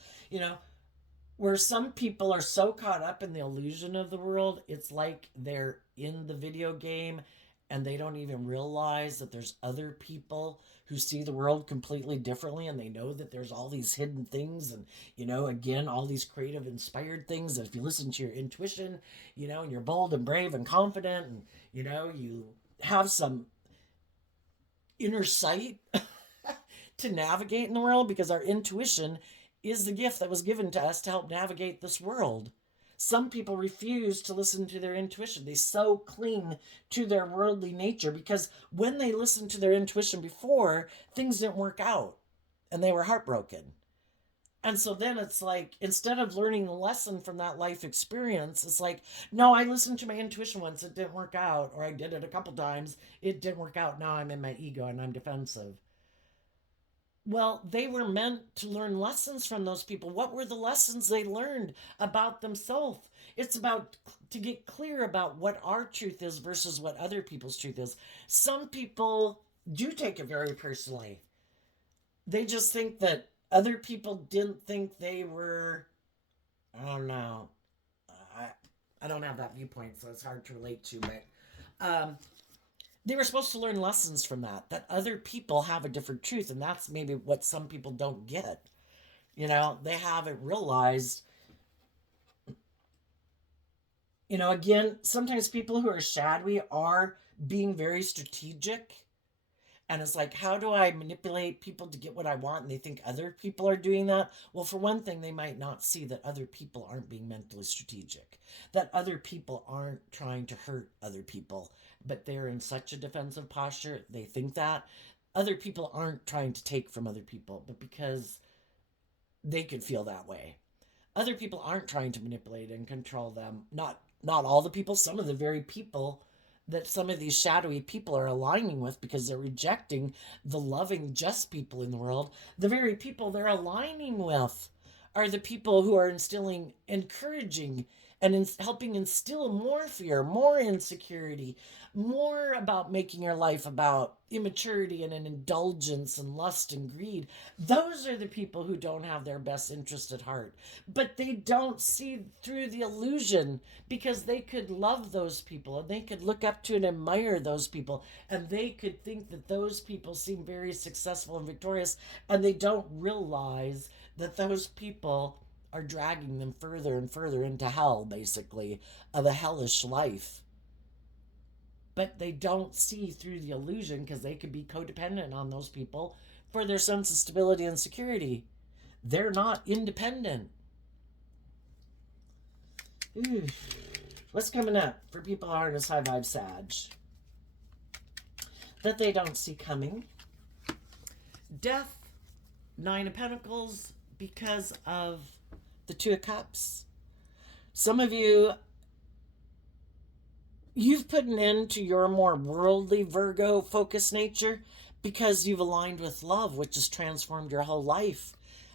Where some people are so caught up in the illusion of the world, it's like they're in the video game and they don't even realize that there's other people who see the world completely differently, and they know that there's all these hidden things and, again, all these creative, inspired things that if you listen to your intuition, and you're bold and brave and confident and, you have some inner sight to navigate in the world, because our intuition is the gift that was given to us to help navigate this world. Some people refuse to listen to their intuition. They so cling to their worldly nature because when they listened to their intuition before, things didn't work out and they were heartbroken. And so then it's like, instead of learning the lesson from that life experience, it's like, no, I listened to my intuition once, it didn't work out, or I did it a couple times, it didn't work out. Now I'm in my ego and I'm defensive. Well, they were meant to learn lessons from those people. What were the lessons they learned about themselves? It's about to get clear about what our truth is versus what other people's truth is. Some people do take it very personally. They just think that other people didn't think they were, I don't know. I, I don't have that viewpoint, so it's hard to relate to, but they were supposed to learn lessons from that other people have a different truth, and that's maybe what some people don't get. They haven't realized, again, sometimes people who are shadowy are being very strategic. And it's like, how do I manipulate people to get what I want? And they think other people are doing that. Well, for one thing, they might not see that other people aren't being mentally strategic, that other people aren't trying to hurt other people, but they're in such a defensive posture. They think that other people aren't trying to take from other people, but because they could feel that way. Other people aren't trying to manipulate and control them. Not all the people, some of the very people that some of these shadowy people are aligning with, because they're rejecting the loving, just people in the world. The very people they're aligning with are the people who are instilling, encouraging, and helping instill more fear, more insecurity, more about making your life about immaturity and an indulgence and lust and greed. Those are the people who don't have their best interest at heart. But they don't see through the illusion, because they could love those people and they could look up to and admire those people, and they could think that those people seem very successful and victorious, and they don't realize that those people are dragging them further and further into hell, basically, of a hellish life. But they don't see through the illusion, because they could be codependent on those people for their sense of stability and security. They're not independent. Ooh. What's coming up for people who are in this high vibe Sag that they don't see coming? Death, Nine of Pentacles, because of the Two of Cups. Some of you've put an end to your more worldly Virgo focused nature because you've aligned with love, which has transformed your whole life.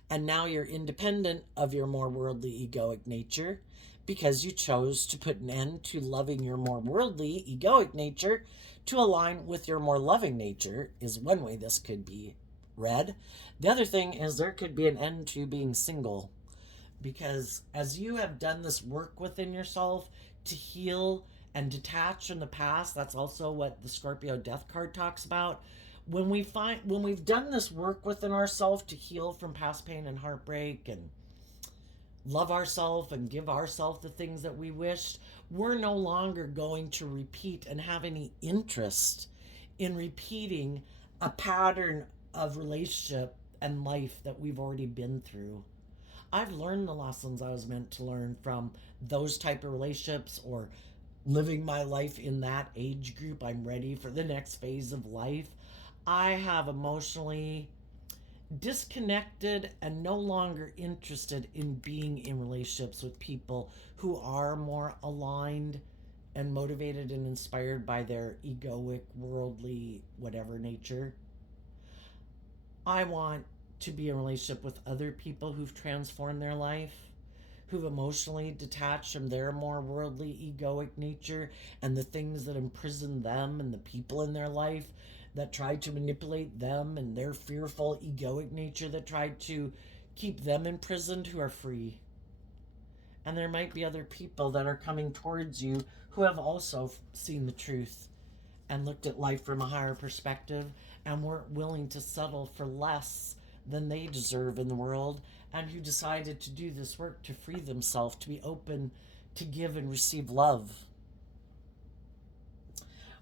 And now you're independent of your more worldly egoic nature because you chose to put an end to loving your more worldly egoic nature to align with your more loving nature, is one way this could be read. The other thing is there could be an end to being single, because as you have done this work within yourself to heal and detach from the past, that's also what the Scorpio death card talks about. When we've done this work within ourselves to heal from past pain and heartbreak and love ourselves and give ourselves the things that we wished, we're no longer going to repeat and have any interest in repeating a pattern of relationship and life that we've already been through. I've learned the lessons I was meant to learn from those type of relationships, or living my life in that age group. I'm ready for the next phase of life. I have emotionally disconnected and no longer interested in being in relationships with people who are more aligned and motivated and inspired by their egoic, worldly, whatever nature. I want to be in a relationship with other people who've transformed their life, who've emotionally detached from their more worldly, egoic nature and the things that imprison them and the people in their life that tried to manipulate them, and their fearful, egoic nature that tried to keep them imprisoned, who are free. And there might be other people that are coming towards you who have also seen the truth and looked at life from a higher perspective and weren't willing to settle for less than they deserve in the world, and who decided to do this work to free themselves, to be open to give and receive love.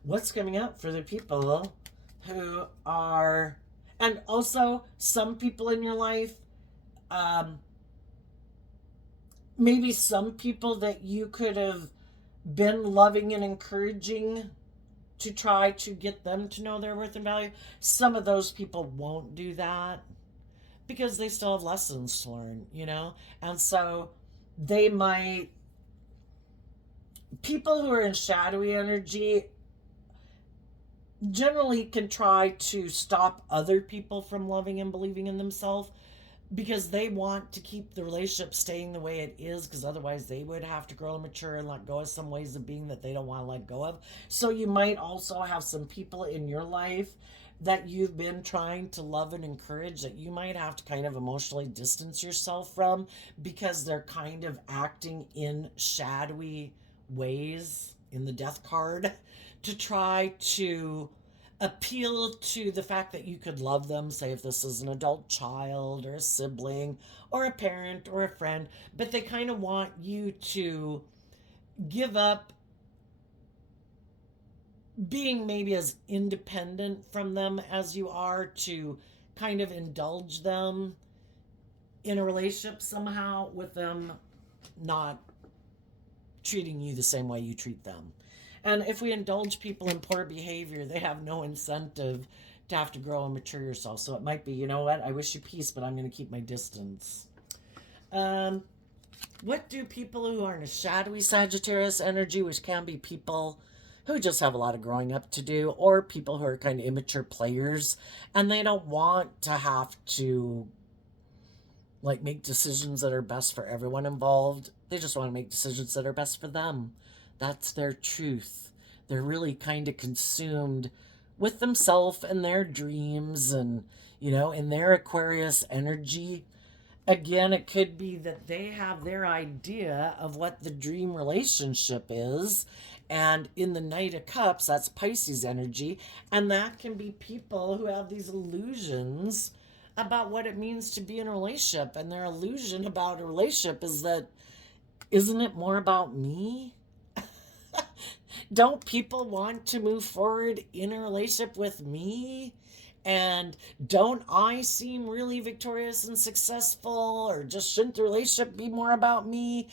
What's coming up for the people who are, and also some people in your life maybe some people that you could have been loving and encouraging to try to get them to know their worth and value, some of those people won't do that because they still have lessons to learn, you know? And so they might, people who are in shadowy energy generally can try to stop other people from loving and believing in themselves because they want to keep the relationship staying the way it is, because otherwise they would have to grow and mature and let go of some ways of being that they don't want to let go of. So you might also have some people in your life that you've been trying to love and encourage that you might have to kind of emotionally distance yourself from because they're kind of acting in shadowy ways in the death card to try to appeal to the fact that you could love them, say if this is an adult child or a sibling or a parent or a friend, but they kind of want you to give up being maybe as independent from them as you are to kind of indulge them in a relationship somehow with them not treating you the same way you treat them. And if we indulge people in poor behavior, they have no incentive to have to grow and mature yourself. So it might be, you know what, I wish you peace, but I'm going to keep my distance. What do people who are in a shadowy Sagittarius energy, which can be people who just have a lot of growing up to do, or people who are kind of immature players, and they don't want to have to like make decisions that are best for everyone involved. They just want to make decisions that are best for them. That's their truth. They're really kind of consumed with themselves and their dreams and, you know, in their Aquarius energy. Again, it could be that they have their idea of what the dream relationship is. And in the Knight of Cups, that's Pisces energy. And that can be people who have these illusions about what it means to be in a relationship. And their illusion about a relationship is that, isn't it more about me? Don't people want to move forward in a relationship with me? And don't I seem really victorious and successful? Or just shouldn't the relationship be more about me?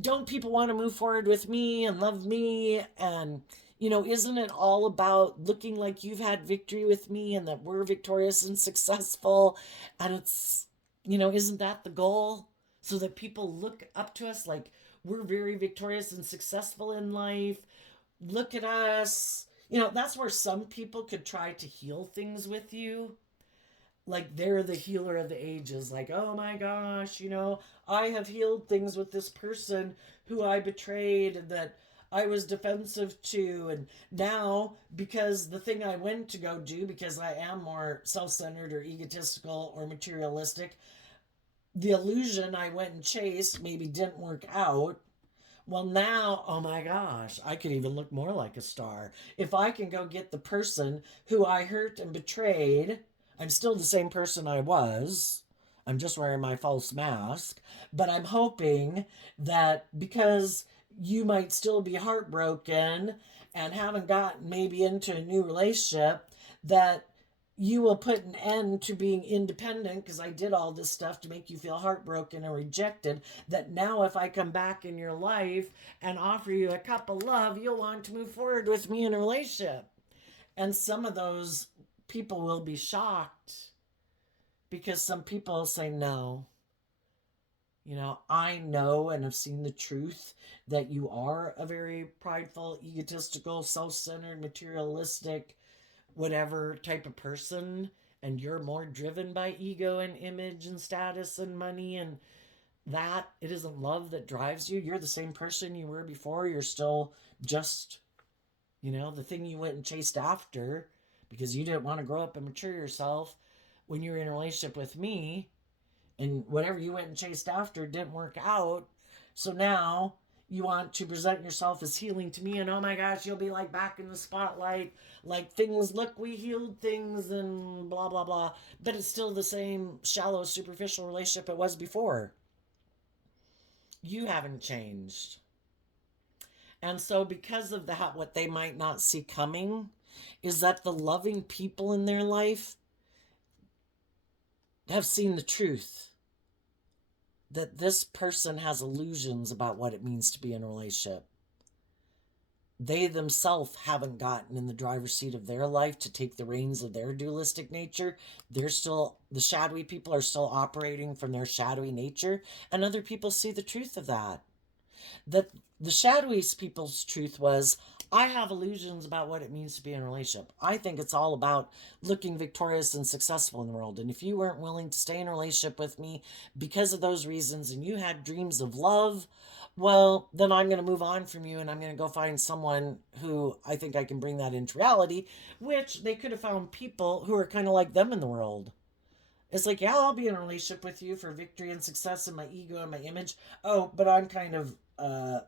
Don't people want to move forward with me and love me? And, you know, isn't it all about looking like you've had victory with me and that we're victorious and successful? And it's, you know, isn't that the goal? So that people look up to us like we're very victorious and successful in life. Look at us. You know, that's where some people could try to heal things with you. Like they're the healer of the ages. Like, oh my gosh, you know, I have healed things with this person who I betrayed and that I was defensive to. And now, because the thing I went to go do, because I am more self centered or egotistical or materialistic, the illusion I went and chased maybe didn't work out. Well, now, oh my gosh, I could even look more like a star. If I can go get the person who I hurt and betrayed, I'm still the same person I was. I'm just wearing my false mask. But I'm hoping that because you might still be heartbroken and haven't gotten maybe into a new relationship, that you will put an end to being independent because I did all this stuff to make you feel heartbroken and rejected. That now, if I come back in your life and offer you a cup of love, you'll want to move forward with me in a relationship. And some of those people will be shocked because some people say no. You know, I know and have seen the truth that you are a very prideful, egotistical, self centered, materialistic, whatever type of person, and you're more driven by ego and image and status and money, and that it isn't love that drives you. You're the same person you were before. You're still just, you know, the thing you went and chased after because you didn't want to grow up and mature yourself when you were in a relationship with me, and whatever you went and chased after didn't work out. So now you want to present yourself as healing to me, and oh my gosh, you'll be like back in the spotlight, like things, look, we healed things and blah blah blah. But it's still the same shallow, superficial relationship it was before. You haven't changed. And so because of that, what they might not see coming is that the loving people in their life have seen the truth that this person has illusions about what it means to be in a relationship. They themselves haven't gotten in the driver's seat of their life to take the reins of their dualistic nature. They're still, the shadowy people are still operating from their shadowy nature, and other people see the truth of that. That the shadowy people's truth was, I have illusions about what it means to be in a relationship. I think it's all about looking victorious and successful in the world. And if you weren't willing to stay in a relationship with me because of those reasons and you had dreams of love, well, then I'm going to move on from you and I'm going to go find someone who I think I can bring that into reality, which they could have found people who are kind of like them in the world. It's like, yeah, I'll be in a relationship with you for victory and success and my ego and my image. Oh, but I'm kind of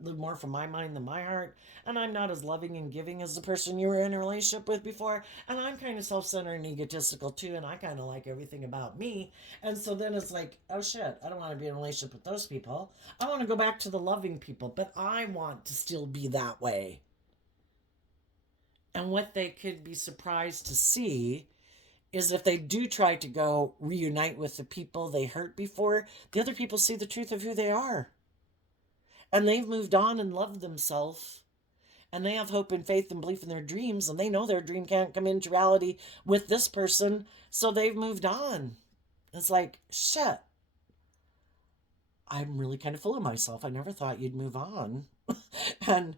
live more from my mind than my heart. And I'm not as loving and giving as the person you were in a relationship with before. And I'm kind of self-centered and egotistical too. And I kind of like everything about me. And so then it's like, oh shit, I don't want to be in a relationship with those people. I want to go back to the loving people. But I want to still be that way. And what they could be surprised to see is if they do try to go reunite with the people they hurt before, the other people see the truth of who they are. And they've moved on and loved themselves. And they have hope and faith and belief in their dreams. And they know their dream can't come into reality with this person. So they've moved on. It's like, shit. I'm really kind of full of myself. I never thought you'd move on and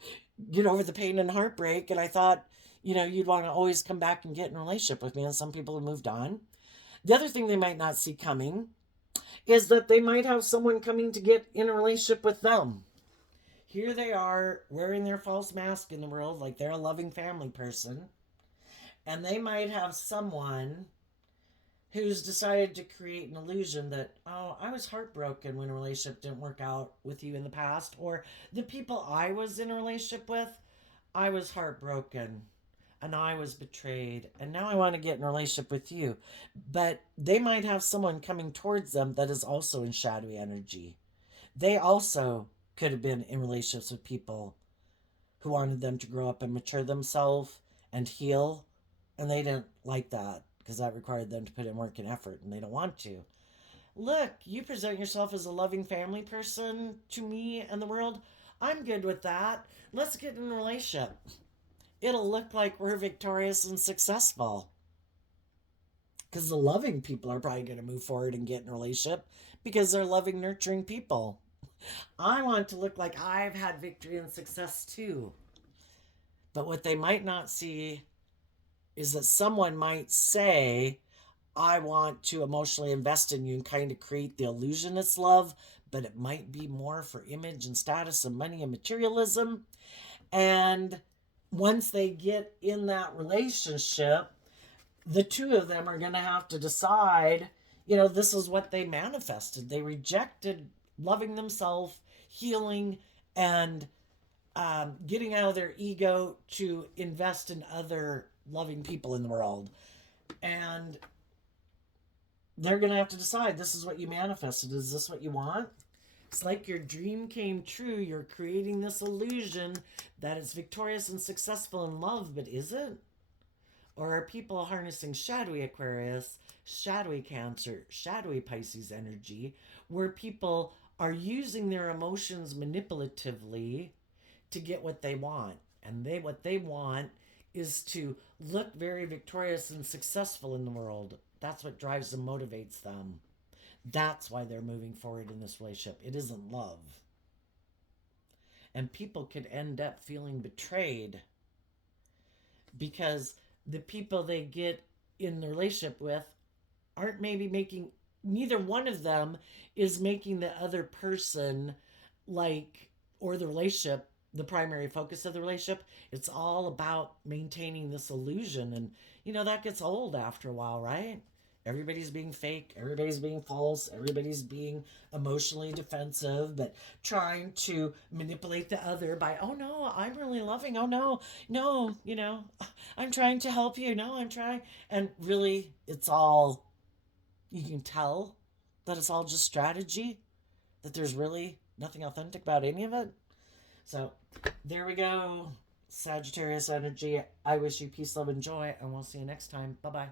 get over the pain and heartbreak. And I thought, you'd want to always come back and get in a relationship with me. And some people have moved on. The other thing they might not see coming is that they might have someone coming to get in a relationship with them. Here they are wearing their false mask in the world like they're a loving family person. And they might have someone who's decided to create an illusion that, oh, I was heartbroken when a relationship didn't work out with you in the past. Or the people I was in a relationship with, I was heartbroken and I was betrayed. And now I want to get in a relationship with you. But they might have someone coming towards them that is also in shadowy energy. They also could have been in relationships with people who wanted them to grow up and mature themselves and heal. And they didn't like that because that required them to put in work and effort and they don't want to. Look, you present yourself as a loving family person to me and the world. I'm good with that. Let's get in a relationship. It'll look like we're victorious and successful. Because the loving people are probably going to move forward and get in a relationship because they're loving, nurturing people. I want to look like I've had victory and success too. But what they might not see is that someone might say, I want to emotionally invest in you and kind of create the illusion it's love, but it might be more for image and status and money and materialism. And once they get in that relationship, the two of them are going to have to decide, this is what they manifested. They rejected loving themselves, healing, and getting out of their ego to invest in other loving people in the world. And they're going to have to decide, this is what you manifested. Is this what you want? It's like your dream came true. You're creating this illusion that it's victorious and successful in love, but is it? Or are people harnessing shadowy Aquarius, shadowy Cancer, shadowy Pisces energy, where people are using their emotions manipulatively to get what they want? And what they want is to look very victorious and successful in the world. That's what drives them, motivates them. That's why they're moving forward in this relationship. It isn't love. And people could end up feeling betrayed because the people they get in the relationship with aren't maybe making, neither one of them is making the other person or the relationship, the primary focus of the relationship. It's all about maintaining this illusion. And, that gets old after a while, right? Everybody's being fake. Everybody's being false. Everybody's being emotionally defensive, but trying to manipulate the other by, oh no, I'm really loving. Oh no, I'm trying to help you. No, I'm trying. And really, it's all, you can tell that it's all just strategy, that there's really nothing authentic about any of it. So there we go. Sagittarius energy. I wish you peace, love, and joy, and we'll see you next time. Bye-bye.